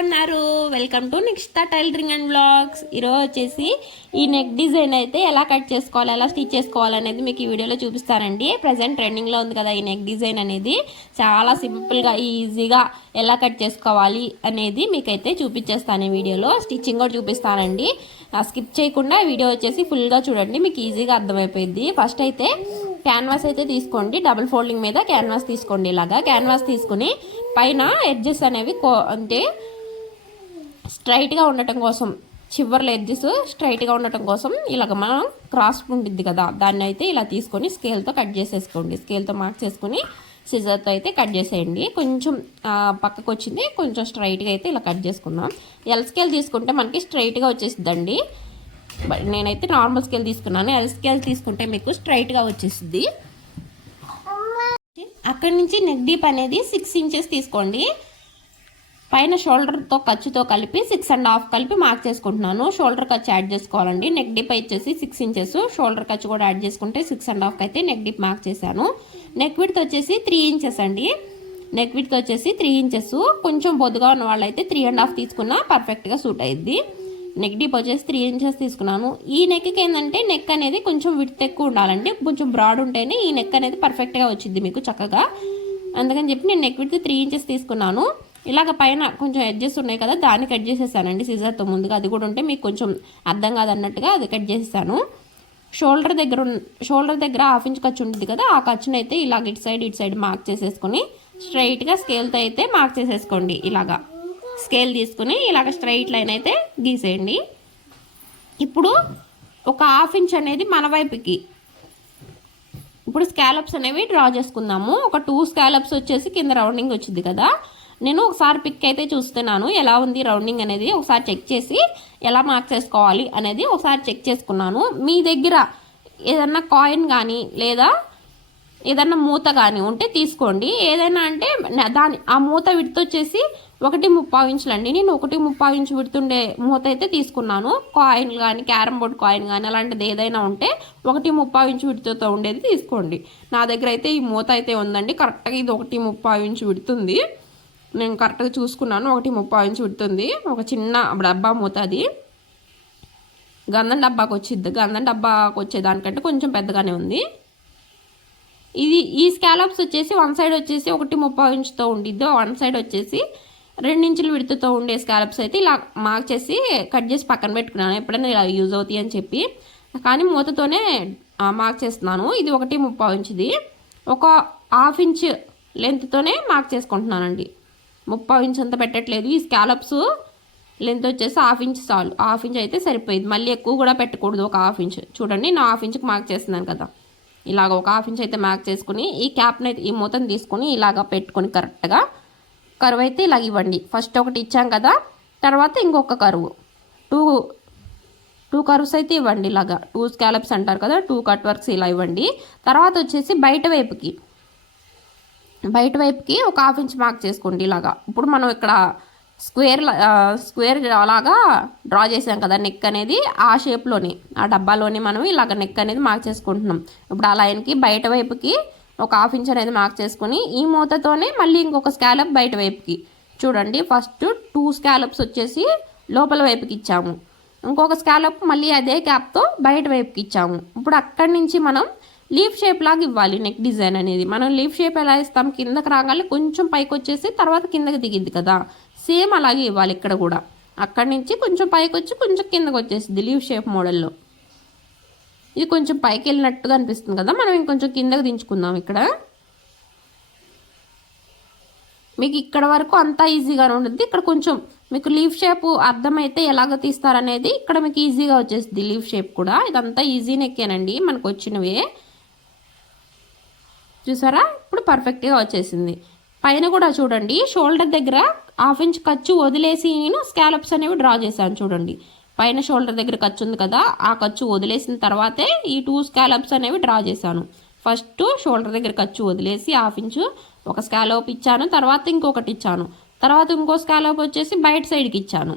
ఉన్నారు? Welcome to next tailoring and blogs ఈరోజు వచ్చేసి ఈ నెక్ డిజైన్ అయితే ఎలా కట్ చేసుకోవాలి ఎలా స్టిచ్ చేసుకోవాలి అనేది మీకు ఈ వీడియోలో చూపిస్తానండి. ప్రజెంట్ ట్రెండింగ్లో ఉంది కదా ఈ నెక్ డిజైన్ అనేది. చాలా సింపుల్గా ఈజీగా ఎలా కట్ చేసుకోవాలి అనేది మీకైతే చూపించేస్తాను ఈ వీడియోలో. స్టిచ్చింగ్ కూడా చూపిస్తానండి. స్కిప్ చేయకుండా వీడియో వచ్చేసి ఫుల్గా చూడండి మీకు ఈజీగా అర్థమైపోయింది. ఫస్ట్ అయితే క్యాన్వాస్ అయితే తీసుకోండి. డబుల్ ఫోల్డింగ్ మీద క్యాన్వాస్ తీసుకోండి ఇలాగా. క్యాన్వాస్ తీసుకుని పైన ఎడ్జెస్ అనేవి కో అంటే స్ట్రైట్గా ఉండటం కోసం చివర్ల ఎడ్జెస్ స్ట్రైట్గా ఉండటం కోసం ఇలాగ మనం క్రాస్ ఉంటుంది కదా దాన్ని అయితే ఇలా తీసుకొని స్కేల్తో కట్ చేసేసుకోండి. స్కేల్తో మార్క్ చేసుకొని సిజర్తో అయితే కట్ చేసేయండి. కొంచెం పక్కకు వచ్చింది కొంచెం స్ట్రైట్గా అయితే ఇలా కట్ చేసుకున్నాం ఎల్ స్కేల్ తీసుకుంటే మనకి స్ట్రైట్గా వచ్చేసిద్దండి. బట్ నేనైతే నార్మల్ స్కేల్ తీసుకున్నాను. ఎల్ స్కేల్ తీసుకుంటే మీకు స్ట్రైట్గా వచ్చేసిద్ది. అక్కడి నుంచి నెక్ డీప్ అనేది సిక్స్ ఇంచెస్ తీసుకోండి. పైన షోల్డర్తో ఖర్చుతో కలిపి సిక్స్ అండ్ హాఫ్ కలిపి మార్క్ చేసుకుంటున్నాను. షోల్డర్ ఖర్చు యాడ్ చేసుకోవాలండి. నెక్ డిప్ వచ్చేసి సిక్స్ ఇంచెస్ షోల్డర్ ఖర్చు కూడా యాడ్ చేసుకుంటే సిక్స్ అండ్ హాఫ్ అయితే నెక్ డిప్ మార్క్ చేశాను. నెక్ విడ్త్ వచ్చేసి త్రీ ఇంచెస్ అండి. నెక్ విడ్త్ వచ్చేసి త్రీ ఇంచెస్ కొంచెం బొద్దుగా ఉన్న వాళ్ళైతే త్రీ అండ్ హాఫ్ తీసుకున్నా పర్ఫెక్ట్గా సూట్ అయ్యిద్ది నెక్ డీప్ వచ్చేసి త్రీ ఇంచెస్ తీసుకున్నాను. ఈ నెక్కి ఏంటంటే నెక్ అనేది కొంచెం విడ్త్ ఎక్కువ ఉండాలండి. కొంచెం బ్రాడ్ ఉంటేనే ఈ నెక్ అనేది పర్ఫెక్ట్గా వచ్చింది మీకు చక్కగా. అందుకని చెప్పి నేను నెక్ విడ్త్ త్రీ ఇంచెస్ తీసుకున్నాను. ఇలాగ పైన కొంచెం ఎడ్జెస్ ఉన్నాయి కదా దాన్ని కట్ చేసేసానండి సిజర్తో ముందుగా అది కూడా ఉంటే మీకు కొంచెం అర్థం కాదన్నట్టుగా అది కట్ చేసేసాను. షోల్డర్ దగ్గర షోల్డర్ దగ్గర హాఫ్ ఇంచ్ ఖర్చు ఉంటుంది కదా ఆ ఖర్చును అయితే ఇలాగ ఇటు సైడ్ ఇటు సైడ్ మార్క్ చేసేసుకొని స్ట్రైట్గా స్కేల్తో అయితే మార్క్ చేసేసుకోండి ఇలాగా. స్కేల్ తీసుకుని ఇలాగ స్ట్రైట్ లైన్ అయితే గీసేయండి. ఇప్పుడు ఒక హాఫ్ ఇంచ్ అనేది మన వైపుకి. ఇప్పుడు స్కాలప్స్ అనేవి డ్రా చేసుకుందాము. ఒక టూ స్కాలప్స్ వచ్చేసి కింద రౌండింగ్ వచ్చింది కదా. నేను ఒకసారి పిక్ అయితే చూస్తున్నాను. ఎలా ఉంది రౌండింగ్ అనేది ఒకసారి చెక్ చేసి ఎలా మార్క్ చేసుకోవాలి అనేది ఒకసారి చెక్ చేసుకున్నాను. మీ దగ్గర ఏదన్నా కాయిన్ కానీ లేదా ఏదన్నా మూత కానీ ఉంటే తీసుకోండి. ఏదైనా అంటే దాని ఆ మూత విడితొచ్చేసి ఒకటి ముప్పావు ఇంచులండి నేను ఒకటి ముప్పావు ఇంచు విడుతుండే మూత అయితే తీసుకున్నాను. కాయిన్ కానీ క్యారమ్ బోర్డ్ కాయిన్ కానీ అలాంటిది ఏదైనా ఉంటే ఒకటి ముప్పావు ఇంచు విడుతుతో ఉండేది తీసుకోండి. నా దగ్గర అయితే ఈ మూత అయితే ఉందండి. కరెక్ట్గా ఇది ఒకటి ముప్పావు ఇంచు విడుతుంది నేను కరెక్ట్గా చూసుకున్నాను. ఒకటి ముప్పై ఇంచు ఉడుతుంది. ఒక చిన్న డబ్బా మూతది. గంధం డబ్బాకి వచ్చింది గంధం డబ్బాకి వచ్చేదానికంటే కొంచెం పెద్దగానే ఉంది. ఇది ఈ స్కాలప్స్ వచ్చేసి వన్ సైడ్ వచ్చేసి ఒకటి ముప్పై ఇంచుతో ఉండిద్ది. వన్ సైడ్ వచ్చేసి రెండు ఇంచులు విడుతుతో ఉండే స్కాలప్స్ అయితే ఇలా మార్క్ చేసి కట్ చేసి పక్కన పెట్టుకున్నాను. ఎప్పుడైనా ఇలా యూజ్ అవుతాయి అని చెప్పి. కానీ మూతతోనే మార్క్ చేస్తున్నాను. ఇది ఒకటి ముప్పై ఇంచుది. ఒక హాఫ్ ఇంచ్ లెంత్తోనే మార్క్ చేసుకుంటున్నానండి. ముప్పై ఇంచ్ అంత పెట్టట్లేదు. ఈ స్కాలప్స్ లెంత్ వచ్చేసి హాఫ్ ఇంచ్ చాలు. హాఫ్ ఇంచ్ అయితే సరిపోయింది. మళ్ళీ ఎక్కువ కూడా పెట్టకూడదు. ఒక హాఫ్ ఇంచ్. చూడండి నేను హాఫ్ ఇంచ్కి మార్క్ చేస్తున్నాను కదా. ఇలాగ ఒక హాఫ్ ఇంచ్ అయితే మార్క్ చేసుకుని ఈ క్యాప్ని అయితే ఈ మూతను తీసుకుని ఇలాగ పెట్టుకొని కరెక్ట్గా కరువు అయితే ఇలాగ ఇవ్వండి. ఫస్ట్ ఒకటి ఇచ్చాం కదా. తర్వాత ఇంకొక కరువు. టూ టూ కర్వ్స్ అయితే ఇవ్వండి ఇలాగా. టూ స్కాలప్స్ అంటారు కదా. టూ కట్ వర్క్స్ ఇలా ఇవ్వండి. తర్వాత వచ్చేసి బయట వైపుకి. బయట వైపుకి ఒక హాఫ్ ఇంచ్ మార్క్ చేసుకోండి ఇలాగా. ఇప్పుడు మనం ఇక్కడ స్క్వేర్ స్క్వేర్ అలాగా డ్రా చేసాం కదా నెక్ అనేది ఆ షేప్లోని ఆ డబ్బాలోని మనం ఇలాగ నెక్ అనేది మార్క్ చేసుకుంటున్నాం. ఇప్పుడు ఆ లైన్కి బయట వైపుకి ఒక హాఫ్ ఇంచ్ అనేది మార్క్ చేసుకుని ఈ మూతతోనే మళ్ళీ ఇంకొక స్కాలప్ బయట వైపుకి. చూడండి ఫస్ట్ టూ స్కాలప్స్ వచ్చేసి లోపల వైపుకి ఇచ్చాము. ఇంకొక స్కాలప్ మళ్ళీ అదే క్యాప్తో బయట వైపుకి ఇచ్చాము. ఇప్పుడు అక్కడి నుంచి మనం లీఫ్ షేప్ లాగా ఇవ్వాలి నెక్ డిజైన్ అనేది. మనం లీఫ్ షేప్ ఎలా ఇస్తాం? కిందకి రాగానే కొంచెం పైకి వచ్చేసి తర్వాత కిందకి దిగిద్ది కదా. సేమ్ అలాగే ఇవ్వాలి ఇక్కడ కూడా. అక్కడి నుంచి కొంచెం పైకి వచ్చి కొంచెం కిందకి వచ్చేసింది లీవ్ షేప్ మోడల్లో. ఇది కొంచెం పైకి వెళ్ళినట్టుగా అనిపిస్తుంది కదా. మనం ఇంకొంచెం కిందకి దించుకుందాం ఇక్కడ. మీకు ఇక్కడ వరకు అంతా ఈజీగానే ఉంటుంది. ఇక్కడ కొంచెం మీకు లీఫ్ షేప్ అర్థమైతే ఎలాగ తీస్తారనేది ఇక్కడ మీకు ఈజీగా వచ్చేస్తుంది లీఫ్ షేప్ కూడా. ఇదంతా ఈజీ నెక్కేనండి మనకు వచ్చినవే చూసారా? ఇప్పుడు పర్ఫెక్ట్గా వచ్చేసింది. పైన కూడా చూడండి షోల్డర్ దగ్గర హాఫ్ ఇంచ్ ఖర్చు వదిలేసి నేను స్కాలప్స్ అనేవి డ్రా చేశాను చూడండి. పైన షోల్డర్ దగ్గర ఖర్చు ఉంది కదా ఆ ఖర్చు వదిలేసిన తర్వాతే ఈ టూ స్కాలప్స్ అనేవి డ్రా చేశాను. ఫస్ట్ షోల్డర్ దగ్గర ఖర్చు వదిలేసి హాఫ్ ఇంచు ఒక స్కాలప్ ఇచ్చాను తర్వాత ఇంకొకటి ఇచ్చాను. తర్వాత ఇంకో స్కాలప్ వచ్చేసి బయట సైడ్కి ఇచ్చాను.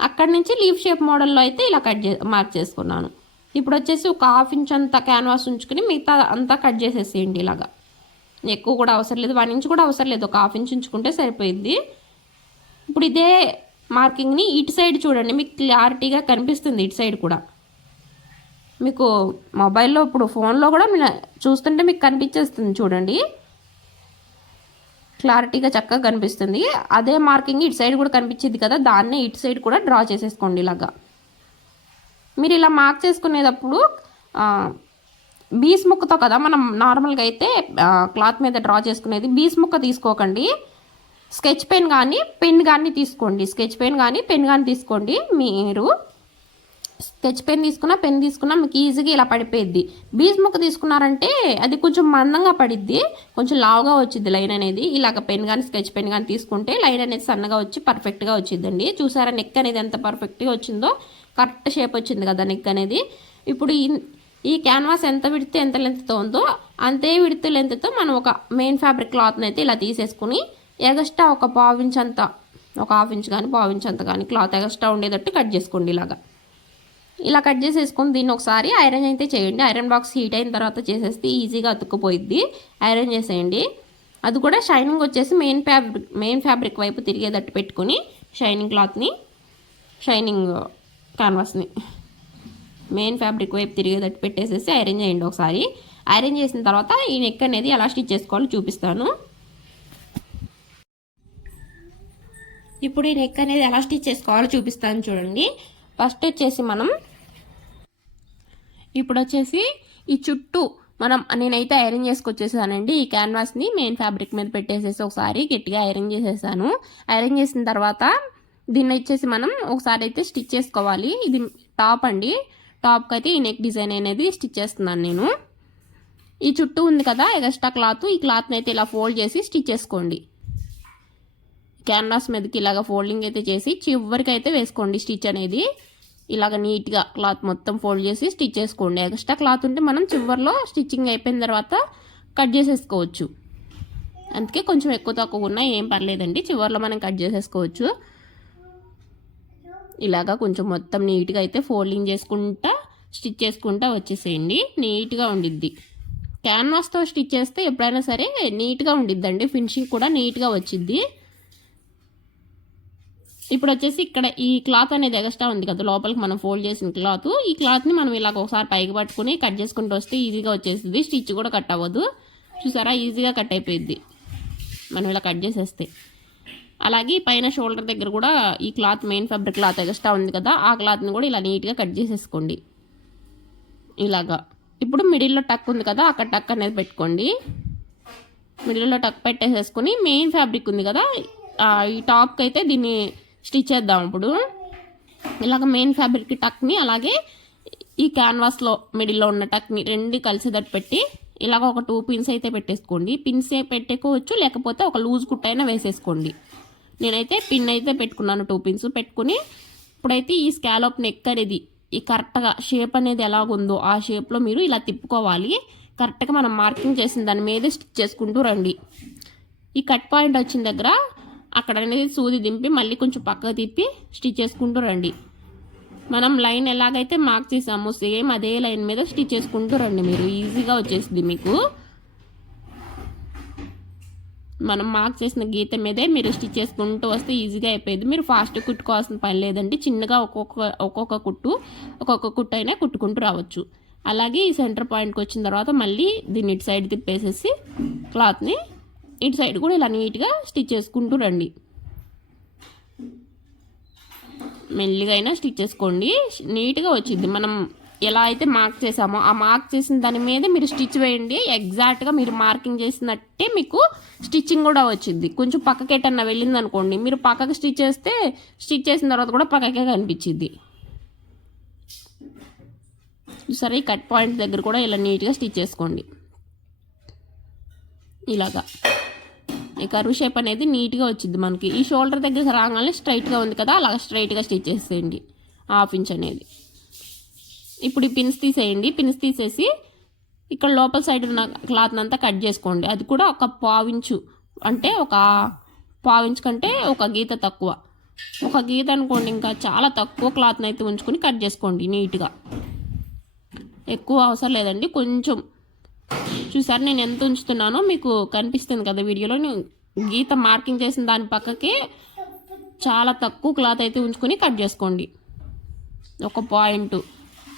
అక్కడి నుంచి లీఫ్ షేప్ మోడల్లో అయితే ఇలా కట్ చే మార్క్ చేసుకున్నాను. ఇప్పుడు వచ్చేసి ఒక హాఫ్ ఇంచ్ అంతా క్యాన్వాస్ ఉంచుకుని మిగతా అంతా కట్ చేసేసేయండి ఇలాగా. ఎక్కువ కూడా అవసరం లేదు వన్ ఇంచ్ కూడా అవసరం లేదు. ఒక హాఫ్ ఇంచ్ ఉంచుకుంటే సరిపోయింది ఇప్పుడు ఇదే మార్కింగ్ని ఇటు సైడ్ చూడండి మీకు క్లారిటీగా కనిపిస్తుంది ఇటు సైడ్ కూడా. మీకు మొబైల్లో ఇప్పుడు ఫోన్లో కూడా మీ చూస్తుంటే మీకు కనిపించేస్తుంది చూడండి. క్లారిటీగా చక్కగా కనిపిస్తుంది. అదే మార్కింగ్ ఇటు సైడ్ కూడా కనిపించింది కదా దాన్నే ఇటు సైడ్ కూడా డ్రా చేసేసుకోండి ఇలాగా. మీరు ఇలా మార్క్ చేసుకునేటప్పుడు బీస్ ముక్కతో కదా మనం నార్మల్గా అయితే క్లాత్ మీద డ్రా చేసుకునేది బీస్ ముక్క తీసుకోకండి. స్కెచ్ పెన్ కానీ పెన్ కానీ తీసుకోండి. స్కెచ్ పెన్ కానీ పెన్ కానీ తీసుకోండి. మీరు స్కెచ్ పెన్ తీసుకున్నా పెన్ తీసుకున్నా మీకు ఈజీగా ఇలా పడిపోయిద్ది. బీజ్ ముక్క తీసుకున్నారంటే అది కొంచెం మందంగా పడిద్ది. కొంచెం లావుగా వచ్చింది లైన్ అనేది. ఇలాగ పెన్ కానీ స్కెచ్ పెన్ కానీ తీసుకుంటే లైన్ అనేది సన్నగా వచ్చి పర్ఫెక్ట్గా వచ్చిందండి చూసారా నెక్ అనేది ఎంత పర్ఫెక్ట్గా వచ్చిందో? కరెక్ట్ షేప్ వచ్చింది కదా నెక్ అనేది. ఇప్పుడు ఈ ఈ క్యాన్వాస్ ఎంత విడితే ఎంత లెంత్తో ఉందో అంతే విడితే లెంత్తో మనం ఒక మెయిన్ ఫ్యాబ్రిక్ క్లాత్ని అయితే ఇలా తీసేసుకుని ఎగస్ట్రా ఒక పావు ఇంచ్ అంత ఒక హాఫ్ ఇంచ్ కానీ పావు ఇంచ్ అంత కానీ క్లాత్ ఎగస్ట్రా ఉండేటట్టు కట్ చేసుకోండి ఇలాగా. ఇలా కట్ చేసేసుకొని దీన్ని ఒకసారి ఐరన్ అయితే చేయండి. ఐరన్ బాక్స్ హీట్ అయిన తర్వాత చేసేస్తే ఈజీగా అతుక్కుపోయిద్ది. ఐరన్ చేసేయండి. అది కూడా షైనింగ్ వచ్చేసి మెయిన్ ఫ్యాబ్రిక్ మెయిన్ ఫ్యాబ్రిక్ వైపు తిరిగేటట్టు పెట్టుకొని షైనింగ్ క్లాత్ని షైనింగ్ కాన్వాస్ని మెయిన్ ఫ్యాబ్రిక్ వైపు తిరిగేటట్టు పెట్టేసేసి ఐరన్ చేయండి ఒకసారి. ఐరన్ చేసిన తర్వాత ఈ నెక్ అనేది ఎలా స్టిచ్ చేసుకోవాలో చూపిస్తాను. ఇప్పుడు ఈ నెక్ అనేది ఎలా స్టిచ్ చేసుకోవాలో చూపిస్తాను చూడండి. ఫస్ట్ వచ్చేసి మనం ఇప్పుడు వచ్చేసి ఈ చుట్టూ మనం నేనైతే ఐరన్ చేసుకొచ్చేసానండి. ఈ క్యాన్వాస్ని మెయిన్ ఫ్యాబ్రిక్ మీద పెట్టేసేసి ఒకసారి గట్టిగా ఐరన్ చేసేసాను. ఐరన్ చేసిన తర్వాత దీన్ని వచ్చేసి మనం ఒకసారి అయితే స్టిచ్ చేసుకోవాలి. ఇది టాప్ అండి. టాప్కి అయితే ఈ నెక్ డిజైన్ అనేది స్టిచ్ చేస్తున్నాను నేను. ఈ చుట్టూ ఉంది కదా ఎక్స్ట్రా క్లాత్ ఈ క్లాత్ని అయితే ఇలా ఫోల్డ్ చేసి స్టిచ్ చేసుకోండి. క్యాన్వాస్ మీదకి ఇలాగ ఫోల్డింగ్ అయితే చేసి చివరికి అయితే వేసుకోండి స్టిచ్ అనేది. ఇలాగ నీట్గా క్లాత్ మొత్తం ఫోల్డ్ చేసి స్టిచ్ చేసుకోండి. ఎక్స్ట్రా క్లాత్ ఉంటే మనం చివరిలో స్టిచ్చింగ్ అయిపోయిన తర్వాత కట్ చేసేసుకోవచ్చు. అందుకే కొంచెం ఎక్కువ తక్కువ ఉన్నా ఏం పర్లేదండి. చివరిలో మనం కట్ చేసేసుకోవచ్చు. ఇలాగా కొంచెం మొత్తం నీట్గా అయితే ఫోల్డింగ్ చేసుకుంటా స్టిచ్ చేసుకుంటా వచ్చేసేయండి. నీట్గా ఉండిద్ది. క్యాన్వాస్తో స్టిచ్ చేస్తే ఎప్పుడైనా సరే నీట్గా ఉండిద్దండి. ఫినిషింగ్ కూడా నీట్గా వచ్చిద్ది. ఇప్పుడు వచ్చేసి ఇక్కడ ఈ క్లాత్ అనేది ఎగస్ట్రా ఉంది కదా లోపలికి మనం ఫోల్డ్ చేసిన క్లాత్ ఈ క్లాత్ని మనం ఇలాగ ఒకసారి పైకి పట్టుకుని కట్ చేసుకుంటూ వస్తే ఈజీగా వచ్చేస్తుంది స్టిచ్ కూడా కట్ అవ్వదు. చూసారా? ఈజీగా కట్ అయిపోయింది మనం ఇలా కట్ చేసేస్తే. అలాగే పైన షోల్డర్ దగ్గర కూడా ఈ cloth main fabric cloth extra ఉంది కదా ఆ క్లాత్ని కూడా ఇలా నీట్గా కట్ చేసేసుకోండి. ఇలాగా. ఇప్పుడు మిడిల్లో టక్ ఉంది కదా అక్కడ టక్ అనేది పెట్టుకోండి. మిడిల్లో టక్ పెట్టేసేసుకొని మెయిన్ ఫ్యాబ్రిక్ ఉంది కదా ఈ టాప్కి అయితే దీన్ని స్టిచ్ చేద్దాం ఇప్పుడు. ఇలాగ మెయిన్ ఫ్యాబ్రిక్ టక్ని అలాగే ఈ క్యాన్వాస్లో మిడిల్లో ఉన్న టక్ని రెండు కలిసేటట్టు పెట్టి ఇలాగ ఒక టూ పిన్స్ అయితే పెట్టేసుకోండి. పిన్స్ పెట్టుకోవచ్చు లేకపోతే ఒక లూజ్ కుట్టైనా అయినా వేసేసుకోండి. నేనైతే పిన్ అయితే పెట్టుకున్నాను టూ పిన్స్ పెట్టుకుని. ఇప్పుడైతే ఈ స్కాలప్ నెక్ అనేది ఈ కరెక్ట్గా షేప్ అనేది ఎలాగుందో ఆ షేప్లో మీరు ఇలా తిప్పుకోవాలి. కరెక్ట్గా మనం మార్కింగ్ చేసిన దాని మీద స్టిచ్ చేసుకుంటూ రండి. ఈ కట్ పాయింట్ వచ్చిన దగ్గర అక్కడ అనేది సూది దింపి మళ్ళీ కొంచెం పక్కకు తిప్పి స్టిచ్ చేసుకుంటూ రండి. మనం లైన్ ఎలాగైతే మార్క్ చేసామో సేమ్ అదే లైన్ మీద స్టిచ్ చేసుకుంటూ రండి మీరు. ఈజీగా వచ్చేసింది మీకు. మనం మార్క్ చేసిన గీత మీదే మీరు స్టిచ్ చేసుకుంటూ వస్తే ఈజీగా అయిపోయింది. మీరు ఫాస్ట్ కుట్టుకోవాల్సిన పని లేదండి. చిన్నగా ఒక్కొక్క ఒక్కొక్క కుట్టు ఒక్కొక్క కుట్టు అయినా కుట్టుకుంటూ రావచ్చు. అలాగే ఈ సెంటర్ పాయింట్కి వచ్చిన తర్వాత మళ్ళీ దీన్ని ఇటు సైడ్ తిప్పేసేసి క్లాత్ని ఇటు సైడ్ కూడా ఇలా నీట్గా స్టిచ్ చేసుకుంటూ రండి. మెల్లిగా అయినా స్టిచ్ చేసుకోండి. నీట్గా వచ్చింది మనం ఎలా అయితే మార్క్ చేసామో ఆ మార్క్ చేసిన దాని మీద మీరు స్టిచ్ వేయండి. ఎగ్జాక్ట్గా మీరు మార్కింగ్ చేసినట్టే మీకు స్టిచ్చింగ్ కూడా వచ్చింది. కొంచెం పక్కకి ఎటన్నా వెళ్ళింది అనుకోండి మీరు పక్కకి స్టిచ్ చేస్తే స్టిచ్ చేసిన తర్వాత కూడా పక్కకే కనిపించింది. సరే ఈ కట్ పాయింట్ దగ్గర కూడా ఇలా నీట్గా స్టిచ్ చేసుకోండి. ఇలాగా. ఈ కరువు షేప్ అనేది నీట్గా వచ్చింది మనకి. ఈ షోల్డర్ దగ్గర రాగానే స్ట్రైట్గా ఉంది కదా అలాగ స్ట్రైట్గా స్టిచ్ చేసేయండి. హాఫ్ ఇంచ్ అనేది. ఇప్పుడు ఈ పిన్స్ తీసేయండి. పిన్స్ తీసేసి ఇక్కడ లోపల సైడ్ ఉన్న క్లాత్ అంతా కట్ చేసుకోండి. అది కూడా ఒక పావించు అంటే ఒక పావించు కంటే ఒక గీత తక్కువ. ఒక గీత అనుకోండి ఇంకా చాలా తక్కువ క్లాత్ని అయితే ఉంచుకొని కట్ చేసుకోండి నీట్గా ఎక్కువ అవసరం లేదండి. కొంచెం చూసారు నేను ఎంత ఉంచుతున్నానో మీకు కనిపిస్తుంది కదా వీడియోలో గీత మార్కింగ్ చేసిన దాని పక్కకి చాలా తక్కువ క్లాత్ అయితే ఉంచుకొని కట్ చేసుకోండి. ఒక పాయింట్.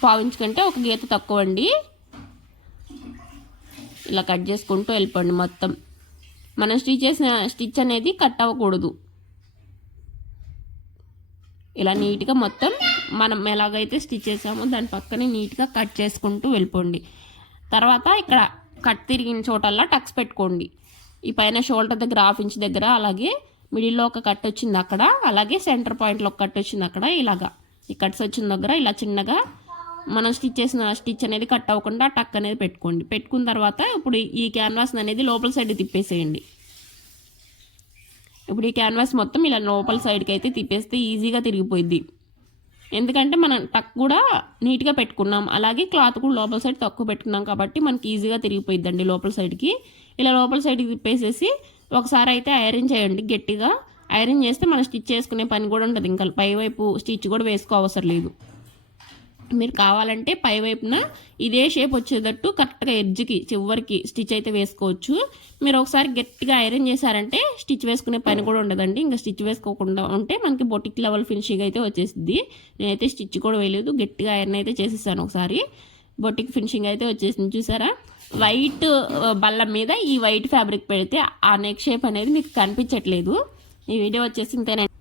పావించు కంటే ఒక గీత తక్కువ అండి ఇలా కట్ చేసుకుంటూ వెళ్ళిపోండి మొత్తం. మనం స్టిచ్ చేసిన స్టిచ్ అనేది కట్ అవ్వకూడదు. ఇలా నీట్గా మొత్తం మనం ఎలాగైతే స్టిచ్ చేసామో దాని పక్కనే నీట్గా కట్ చేసుకుంటూ వెళ్ళిపోండి. తర్వాత ఇక్కడ కట్ తిరిగిన చోటల్లా టక్స్ పెట్టుకోండి. ఈ పైన షోల్డర్ దగ్గర హాఫ్ ఇంచ్ దగ్గర అలాగే మిడిల్లో ఒక కట్ వచ్చింది అక్కడ అలాగే సెంటర్ పాయింట్లో ఒక కట్ వచ్చింది అక్కడ ఇలాగా. ఈ కట్స్ వచ్చిన దగ్గర ఇలా చిన్నగా మనం స్టిచ్ చేసిన స్టిచ్ అనేది కట్ అవ్వకుండా టక్ అనేది పెట్టుకోండి. పెట్టుకున్న తర్వాత ఇప్పుడు ఈ క్యాన్వాస్ అనేది లోపల సైడ్ తిప్పేసేయండి. ఇప్పుడు ఈ క్యాన్వాస్ మొత్తం ఇలా లోపల సైడ్కి అయితే తిప్పేస్తే ఈజీగా తిరిగిపోయింది ఎందుకంటే మనం టక్ కూడా నీట్గా పెట్టుకున్నాం. అలాగే క్లాత్ కూడా లోపల సైడ్ తక్కువ పెట్టుకున్నాం కాబట్టి మనకి ఈజీగా తిరిగిపోయిద్దండి లోపల సైడ్కి ఇలా లోపల సైడ్కి తిప్పేసేసి ఒకసారి అయితే ఐరన్ చేయండి గట్టిగా. ఐరన్ చేస్తే మనం స్టిచ్ చేసుకునే పని కూడా ఉంటుంది ఇంకా పైవైపు స్టిచ్ కూడా వేసుకో అవసరం లేదు. మీరు కావాలంటే పై వైపున ఇదే షేప్ వచ్చేటట్టు కరెక్ట్గా ఎడ్జ్కి చివరికి స్టిచ్ అయితే వేసుకోవచ్చు. మీరు ఒకసారి గట్టిగా ఐరన్ చేశారంటే స్టిచ్ వేసుకునే పని కూడా ఉండదండి. ఇంకా స్టిచ్ వేసుకోకుండా ఉంటే మనకి బొటిక్ లెవెల్ ఫినిషింగ్ అయితే వచ్చేసింది నేనైతే స్టిచ్ కూడా వేయలేదు. గట్టిగా ఐరన్ అయితే చేసేసాను ఒకసారి. బొటిక్ ఫినిషింగ్ అయితే వచ్చేసింది. చూసారా? వైట్ బల్ల మీద ఈ వైట్ ఫ్యాబ్రిక్ పెడితే ఆ నెక్ షేప్ అనేది మీకు కనిపించట్లేదు. ఈ వీడియో వచ్చేసి ఇంతేనండి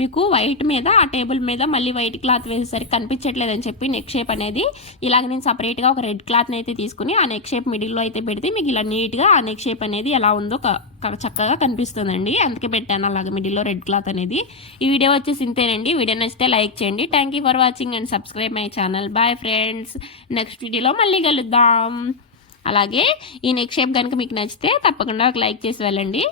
మీకు వైట్ మీద ఆ టేబుల్ మీద మళ్ళీ వైట్ క్లాత్ వేసేసరికి కనిపించట్లేదని చెప్పి నెక్ షేప్ అనేది ఇలాగ నేను సపరేట్గా ఒక రెడ్ క్లాత్ని అయితే తీసుకుని ఆ నెక్ షేప్ మిడిల్లో అయితే పెడితే మీకు ఇలా నీట్గా ఆ నెక్ షేప్ అనేది ఎలా ఉందో చక్కగా కనిపిస్తుందండి. అందుకే పెట్టాను అలాగ మిడిల్లో రెడ్ క్లాత్ అనేది. ఈ వీడియో వచ్చేసి ఇంతేనండి. వీడియో నచ్చితే లైక్ చేయండి. Thank you for watching and subscribe my channel bye friends next వీడియోలో మళ్ళీ కలుద్దాం. అలాగే ఈ నెక్ షేప్ కనుక మీకు నచ్చితే తప్పకుండా ఒక లైక్ చేసి వెళ్ళండి.